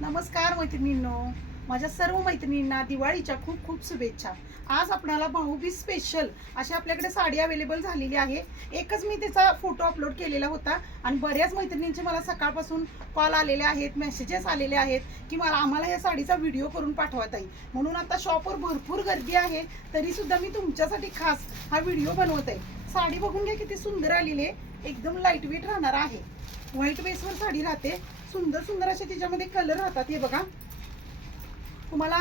नमस्कार मैत्रिणींनो, माझ्या सर्व मैत्रिणींना दिवाळीच्या खूप खूप शुभेच्छा। आज आपल्याला भाऊबीज स्पेशल अशी आपल्याकडे साडी अवेलेबल झालेली आहे। एकच मी त्याचा फोटो अपलोड केलेला होता आणि बऱ्याच मैत्रिणींचे मला सकाळपासून कॉल आलेले आहेत, मेसेजेस आलेले आहेत की आम्हाला या साडीचा व्हिडिओ करून पाठवा ताई। म्हणून आता शॉपवर भरपूर गर्दी आहे, तरी सुद्धा मी तुमच्यासाठी खास हा व्हिडिओ बनवत आहे। साडी बघून घ्या किती सुंदर आलेली आहे, एकदम लाईट वेट राहणार आहे। व्हाईट बेसवर साडी राहते, सुंदर सुंदर असे त्याच्यामध्ये कलर राहतात। हे बघा, तुम्हाला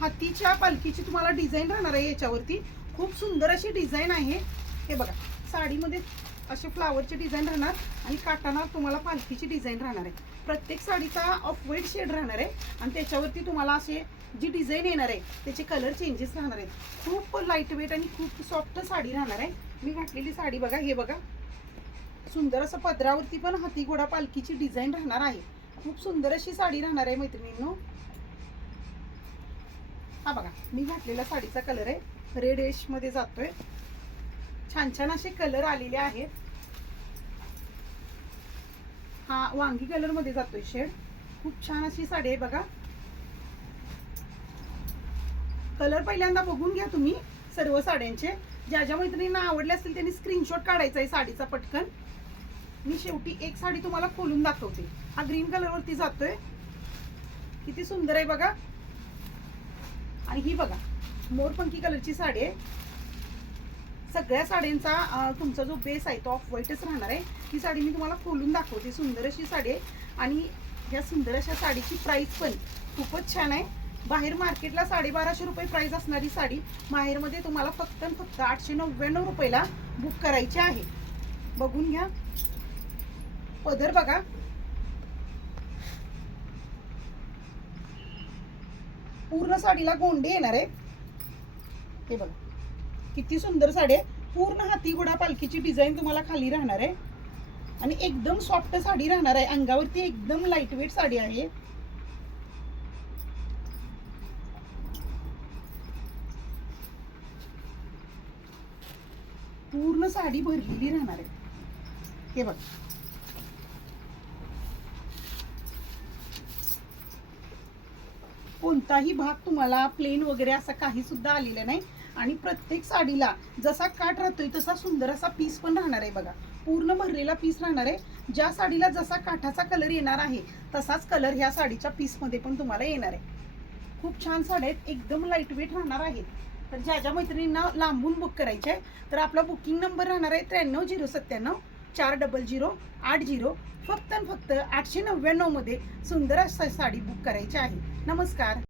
हातीच्या पालखीची तुम्हाला डिझाईन राहणार आहे। याच्यावरती खूप सुंदर अशी डिझाईन आहे। हे बघा, साडीमध्ये असे फ्लावरचे डिझाईन राहणार आणि काटाना तुम्हाला पालखीची डिझाईन राहणार आहे। प्रत्येक साडीचा ऑफ व्हाईट शेड राहणार आहे आणि त्याच्यावरती तुम्हाला असे जी डिझाईन येणार आहे त्याचे कलर चेंजेस राहणार आहेत। खूप लाईट वेट आणि खूप सॉफ्ट साडी राहणार आहे। मी घातलेली साडी बघा, हे बघा, सुंदर असं पदरावरती पण हाती घोडा पालखीची डिझाईन राहणार आहे। खूप सुंदर अशी साडी राहणार आहे मैत्रिणींनो। हा बघा, मी घातलेला साडीचा कलर आहे रेड एश मध्ये जातोय। छान छान असे कलर आलेले आहेत। हा वांगी कलर मध्ये जातोय शेड। खूप छान अशी साडी आहे बघा। कलर पहिल्यांदा बघून घ्या तुम्ही सर्व साड्यांचे। ज्या ज्या मैत्रिणींना आवडले असतील त्यांनी स्क्रीनशॉट काढायचा आहे साडीचा पटकन। मी शेवटी एक साडी तुम्हाला खोलून दाखवते। हा ग्रीन कलर वरती जातोय, किती सुंदर आहे बघा। आणि ही बघा, मोरपंखी कलरची साडी आहे। सगळ्या साड्यांचा तुमचा जो बेस आहे तो ऑफ व्हाईटच राहणार आहे। ही साडी मी तुम्हाला खोलून दाखवते, सुंदर अशी साडी आहे। आणि या सुंदर अशा साडीची प्राइस पण खूपच छान आहे। बाहेर मार्केटला 1250 रुपये प्राइस असणारी साडी माहेरमध्ये तुम्हाला फक्त 899 रुपयाला बुक करायची आहे। बघून घ्या, पदर बघा, पूर्ण साडीला गोंडे येणार आहे। हे बघा, किती सुंदर साडी आहे। पूर्ण हाती घोडा पालखीची डिझाईन तुम्हाला खाली राहणार आहे आणि एकदम सॉफ्ट साडी राहणार आहे। अंगावरती एकदम लाईट वेट साडी आहे। पूर्ण साडी भरलेली राहणार आहे। हे बघा, कोणताही भाग तुम्हाला प्लेन वगैरे असं काही सुद्धा आलेलं नाही। आणि प्रत्येक साडीला जसा काठ राहतोय तसा सुंदर असा पीस पण राहणार आहे बघा। पूर्ण भरलेला पीस राहणार आहे। ज्या साडीला जसा काठाचा कलर येणार आहे तसाच कलर ह्या साडीच्या पीस मध्ये पण तुम्हाला येणार आहे। खूप छान साड्या आहेत, एकदम लाईट वेट राहणार आहेत। तर ज्या ज्या मैत्रिणींना लांबून बुक करायचे आहे तर आपला बुकिंग नंबर राहणार आहे 93 097 400 80। फक्त 899 मध्ये सुंदर अशी साडी बुक करायची आहे। नमस्कार।